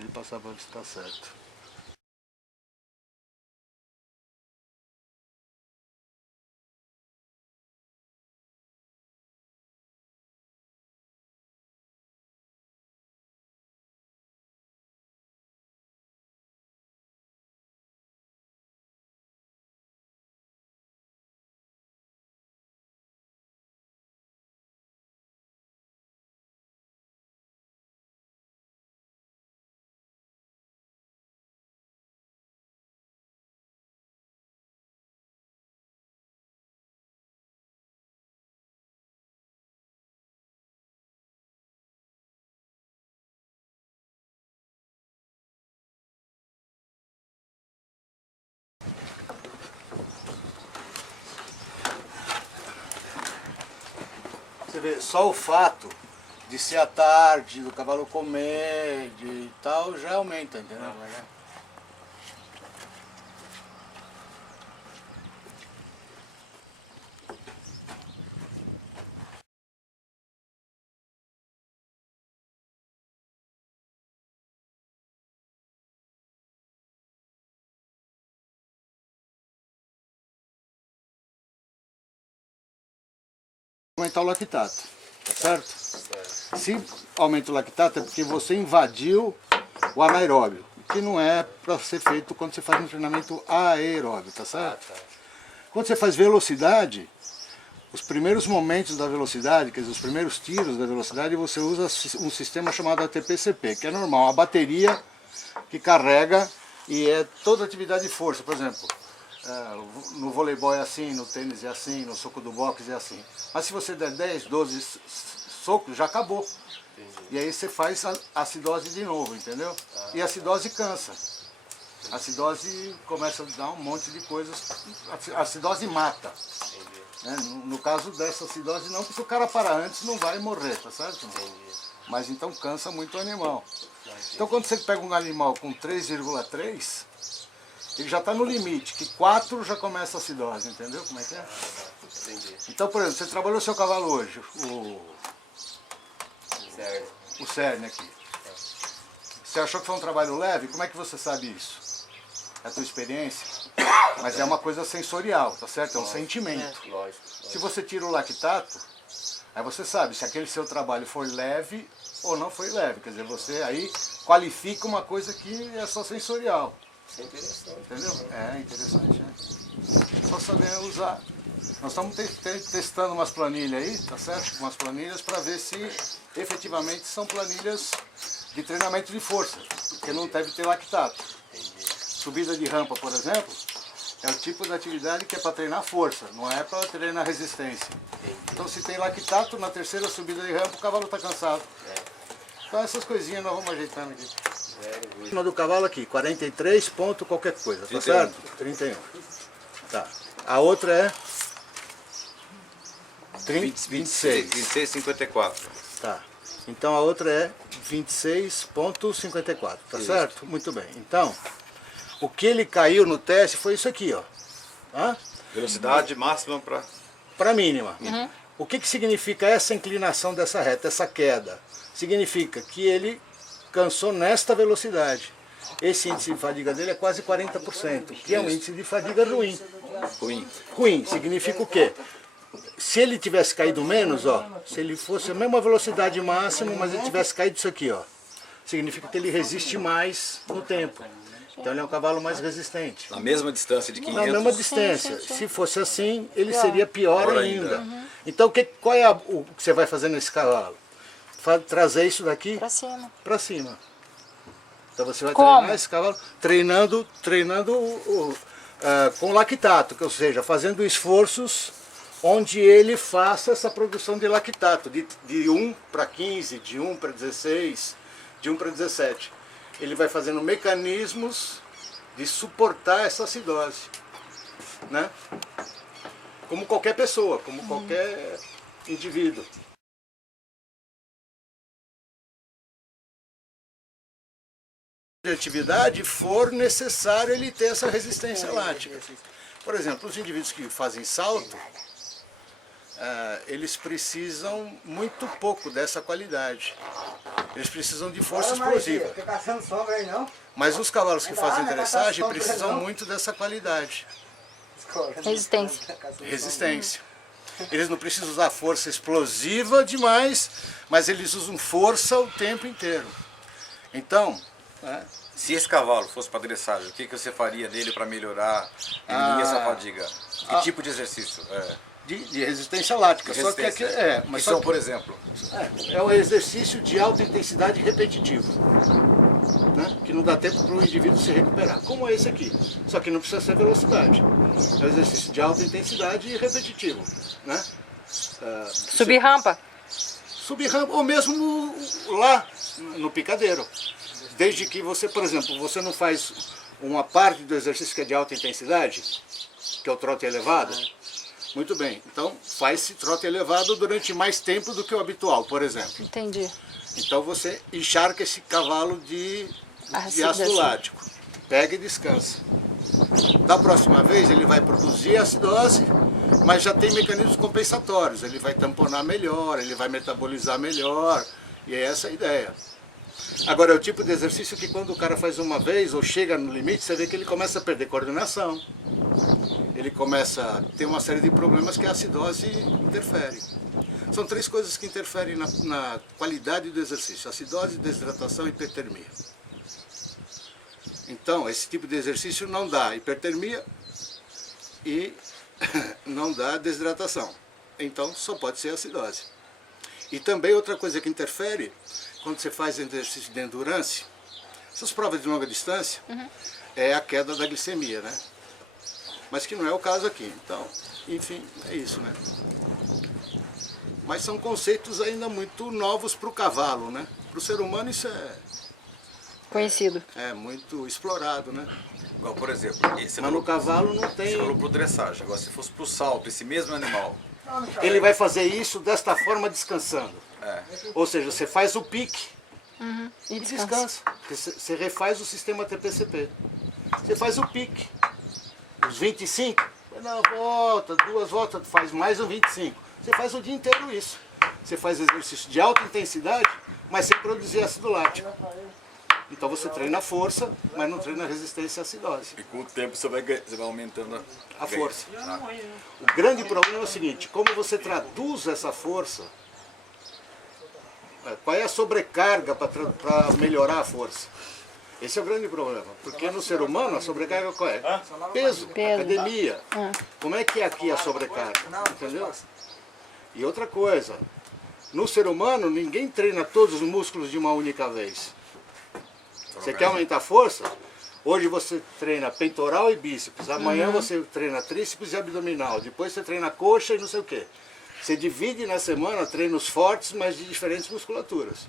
ele passar para ver se está certo. Você vê, só o fato de ser à tarde, do cavalo comer e tal, já aumenta, entendeu? Aumentar o lactato, tá certo? Se aumenta o lactato é porque você invadiu o anaeróbio, que não é para ser feito quando você faz um treinamento aeróbio, tá certo? Quando você faz velocidade, os primeiros momentos da velocidade, quer dizer, os primeiros tiros da velocidade, você usa um sistema chamado ATP-CP, que é normal, uma bateria que carrega e é toda atividade de força, por exemplo. No voleibol é assim, no tênis é assim, no soco do boxe é assim. Mas se você der 10, 12 socos, já acabou. Entendi. E aí você faz a acidose de novo, entendeu? E a acidose cansa. A acidose começa a dar um monte de coisas. A acidose mata. Né? No caso dessa acidose não, porque o cara para antes não vai morrer, tá certo? Entendi. Mas então cansa muito o animal. Então quando você pega um animal com 3,3, ele já está no limite, que 4 já começa a acidose, entendeu como é que é? Entendi. Então, por exemplo, você trabalhou seu cavalo hoje, o cerne aqui. Você achou que foi um trabalho leve? Como é que você sabe isso? É a tua experiência? Mas é uma coisa sensorial, tá certo? É um sentimento. Lógico. Se você tira o lactato, aí você sabe se aquele seu trabalho foi leve ou não foi leve. Quer dizer, você aí qualifica uma coisa que é só sensorial. Isso é interessante. Entendeu? É interessante, é. Só saber usar. Nós estamos testando umas planilhas aí, tá certo? Umas planilhas para ver se efetivamente são planilhas de treinamento de força, porque não deve ter lactato. Subida de rampa, por exemplo, é o tipo de atividade que é para treinar força, não é para treinar resistência. Então se tem lactato, na terceira subida de rampa o cavalo está cansado. Então essas coisinhas nós vamos ajeitando aqui. O do cavalo aqui, 43 ponto qualquer coisa, tá 31. certo? 31. Tá. A outra é 26. 26,54. Tá. Então a outra é 26,54, tá Isso. certo? Muito bem. Então, o que ele caiu no teste foi isso aqui, ó. Tá? Velocidade máxima para... Para mínima. O que significa essa inclinação dessa reta, essa queda? Significa que ele cansou nesta velocidade. Esse índice de fadiga dele é quase 40%, que é um índice de fadiga ruim. Ruim. Ruim significa o quê? Se ele tivesse caído menos, ó, se ele fosse a mesma velocidade máxima, mas ele tivesse caído isso aqui, ó, significa que ele resiste mais no tempo. Então ele é um cavalo mais resistente. Na mesma distância de 500. Na mesma distância. Se fosse assim, ele seria pior Pior ainda. ainda. Então qual é o que você vai fazer nesse cavalo? Trazer isso daqui Pra cima. para cima. Então você vai Como? treinar esse cavalo treinando com lactato, ou seja, fazendo esforços onde ele faça essa produção de lactato, de 1 para 15, de 1 para 16, de 1 para 17. Ele vai fazendo mecanismos de suportar essa acidose, né? Como qualquer pessoa, como qualquer indivíduo. De atividade for necessário ele ter essa resistência lática. Por exemplo, os indivíduos que fazem salto, eles precisam muito pouco dessa qualidade. Eles precisam de força explosiva. Fica caçando sombra aí, não? Mas os cavalos que fazem dressagem precisam muito dessa qualidade. Resistência. Resistência. Eles não precisam usar força explosiva demais, mas eles usam força o tempo inteiro. Então, Se esse cavalo fosse para dressagem, o que você faria nele para melhorar, diminuir essa fadiga? Que tipo de exercício? de resistência lática. Só que aqui, que são, por exemplo? É um exercício de alta intensidade repetitivo, né? Que não dá tempo para o indivíduo se recuperar, como esse aqui. Só que não precisa ser velocidade. É um exercício de alta intensidade e repetitivo, né? Subir rampa? Subir rampa, ou mesmo lá no picadeiro. Desde que você, por exemplo, você não faz uma parte do exercício que é de alta intensidade, que é o trote elevado. Muito bem, então faz-se trote elevado durante mais tempo do que o habitual, por exemplo. Entendi. Então você encharca esse cavalo de ácido lático, pega e descansa. Da próxima vez ele vai produzir acidose, mas já tem mecanismos compensatórios, ele vai tamponar melhor, ele vai metabolizar melhor, e é essa a ideia. Agora é o tipo de exercício que quando o cara faz uma vez ou chega no limite, você vê que ele começa a perder coordenação, ele começa a ter uma série de problemas que a acidose interfere. São três coisas que interferem na qualidade do exercício: acidose, desidratação e hipertermia. Então, esse tipo de exercício não dá hipertermia e não dá desidratação. Então, só pode ser acidose. E também outra coisa que interfere, quando você faz exercício de endurance, essas provas de longa distância, é a queda da glicemia, né? Mas que não é o caso aqui. Então, enfim, é isso, né? Mas são conceitos ainda muito novos para o cavalo, né? Para o ser humano isso Conhecido. é muito explorado, né? Igual, por exemplo, esse Mas no cavalo não tem... Você falou pro dressagem. Agora, se fosse pro salto, esse mesmo animal, Ele vai fazer isso desta forma descansando. É. Ou seja, você faz o pique E e descansa. descansa. Você refaz o sistema TPCP. Você faz o pique. Os 25, na volta, 2 voltas, faz mais um 25. Você faz o dia inteiro isso. Você faz exercício de alta intensidade, mas sem produzir ácido lático. Então você treina a força, mas não treina a resistência à acidose. E com o tempo você vai aumentando A força. Ah, O grande problema é o seguinte: como você traduz essa força, qual é a sobrecarga para melhorar a força? Esse é o grande problema, porque no ser humano a sobrecarga qual é? Peso, academia. Como é que é aqui a sobrecarga? Entendeu? E outra coisa, no ser humano ninguém treina todos os músculos de uma única vez. Você quer aumentar a força? Hoje você treina peitoral e bíceps, amanhã você treina tríceps e abdominal, depois você treina coxa e não sei o quê. Você divide na semana treinos fortes, mas de diferentes musculaturas.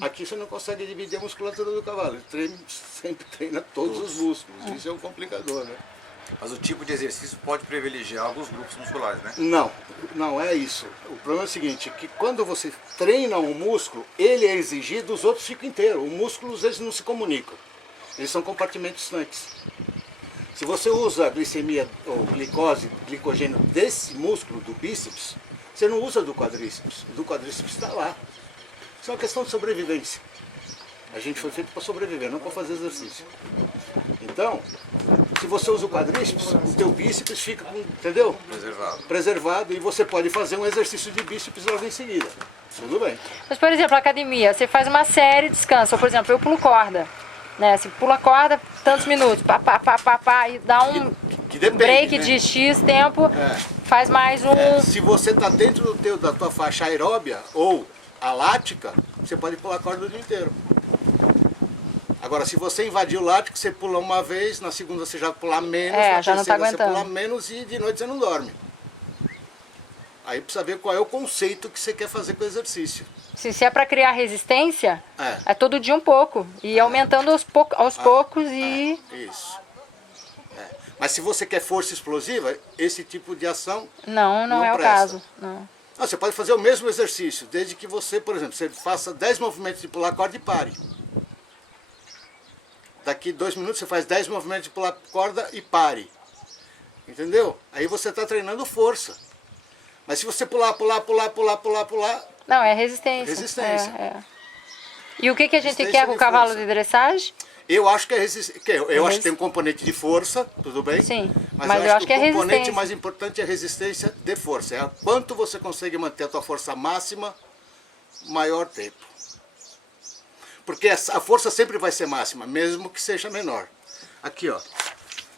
Aqui você não consegue dividir a musculatura do cavalo, ele sempre treina todos os músculos, isso é um complicador, né? Mas o tipo de exercício pode privilegiar alguns grupos musculares, né? Não, não é isso. O problema é o seguinte, que quando você treina um músculo, ele é exigido, os outros ficam inteiros. Os músculos, eles não se comunicam. Eles são compartimentos distantes. Se você usa a glicemia ou glicose, glicogênio desse músculo, do bíceps, você não usa do quadríceps. O do quadríceps está lá. Isso é uma questão de sobrevivência. A gente foi feito para sobreviver, não para fazer exercício. Então, se você usa o quadríceps, o teu bíceps fica, entendeu? Preservado, e você pode fazer um exercício de bíceps logo em seguida. Tudo bem. Mas, por exemplo, a academia, você faz uma série e descansa. Ou, por exemplo, eu pulo corda. Né? Você pula corda tantos minutos, pá, e dá um Que depende, break né? de X tempo, faz mais um... Se você está dentro da tua faixa aeróbia ou alática, você pode pular corda o dia inteiro. Agora, se você invadir o lático, você pula uma vez, na segunda você já pula menos, na já não tá terceira você aguentando. pula menos e de noite você não dorme. Aí precisa ver qual é o conceito que você quer fazer com o exercício. Se é para criar resistência, é todo dia um pouco. E aumentando aos poucos e... Isso. Mas se você quer força explosiva, esse tipo de ação Não é o presta. caso. Não. Você pode fazer o mesmo exercício, desde que você, por exemplo, você faça 10 movimentos de pular corda e pare. Daqui 2 minutos você faz 10 movimentos de pular corda e pare. Entendeu? Aí você está treinando força. Mas se você pular, Não, é resistência. Resistência. E o que a gente Resistência quer com de o cavalo força. de dressagem? eu acho que é resistência. Eu acho que tem um componente de força, tudo bem? Sim, Mas eu acho que o componente resistência. mais importante é a resistência de força. É quanto você consegue manter a tua força máxima maior tempo. Porque a força sempre vai ser máxima, mesmo que seja menor. Aqui, ó.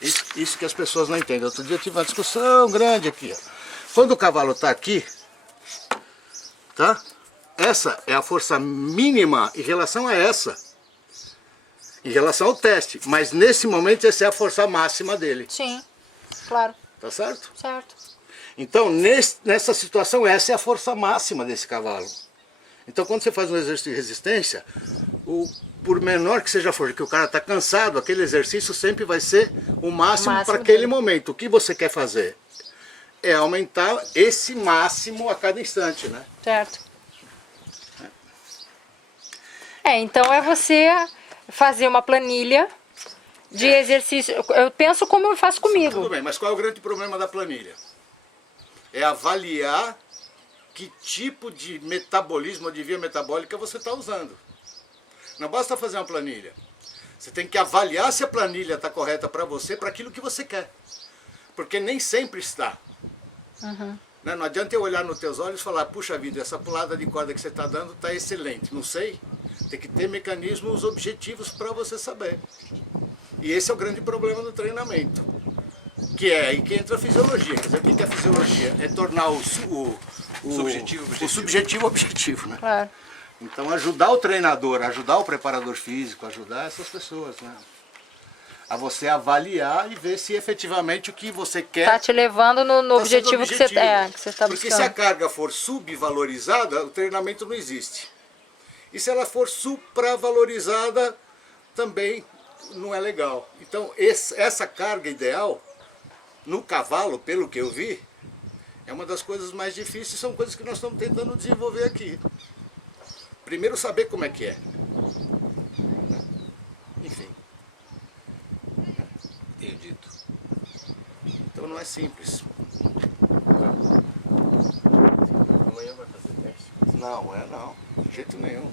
Isso que as pessoas não entendem. Outro dia eu tive uma discussão grande aqui, ó. Quando o cavalo está aqui, tá? Essa é a força mínima em relação a essa. Em relação ao teste. Mas nesse momento essa é a força máxima dele. Sim, claro. Tá certo? Certo. Então nessa situação essa é a força máxima desse cavalo. Então quando você faz um exercício de resistência, por menor que seja a força, que o cara está cansado, aquele exercício sempre vai ser o máximo para aquele momento. O que você quer fazer? É aumentar esse máximo a cada instante, né? Certo. Então é você fazer uma planilha de exercício. Eu penso como eu faço comigo. Tudo bem, mas qual é o grande problema da planilha? É avaliar que tipo de metabolismo ou de via metabólica você está usando. Não basta fazer uma planilha. Você tem que avaliar se a planilha está correta para você, para aquilo que você quer. Porque nem sempre está. Uhum. Não adianta eu olhar nos teus olhos e falar, puxa vida, essa pulada de corda que você está dando está excelente. Não sei. Tem que ter mecanismos objetivos para você saber. E esse é o grande problema do treinamento. Que é aí que entra a fisiologia. Quer dizer, o que é a fisiologia? É tornar o subjetivo objetivo, né? Claro. Então ajudar o treinador, ajudar o preparador físico, ajudar essas pessoas, né? A você avaliar e ver se efetivamente o que você quer Está te levando no objetivo que você está buscando. Porque se a carga for subvalorizada, o treinamento não existe. E se ela for supravalorizada, também não é legal. Então essa carga ideal, no cavalo, pelo que eu vi, é uma das coisas mais difíceis, são coisas que nós estamos tentando desenvolver aqui. Primeiro saber como é que é. Enfim. Entendido. Então não é simples. Amanhã vai fazer teste? Não, não. De jeito nenhum.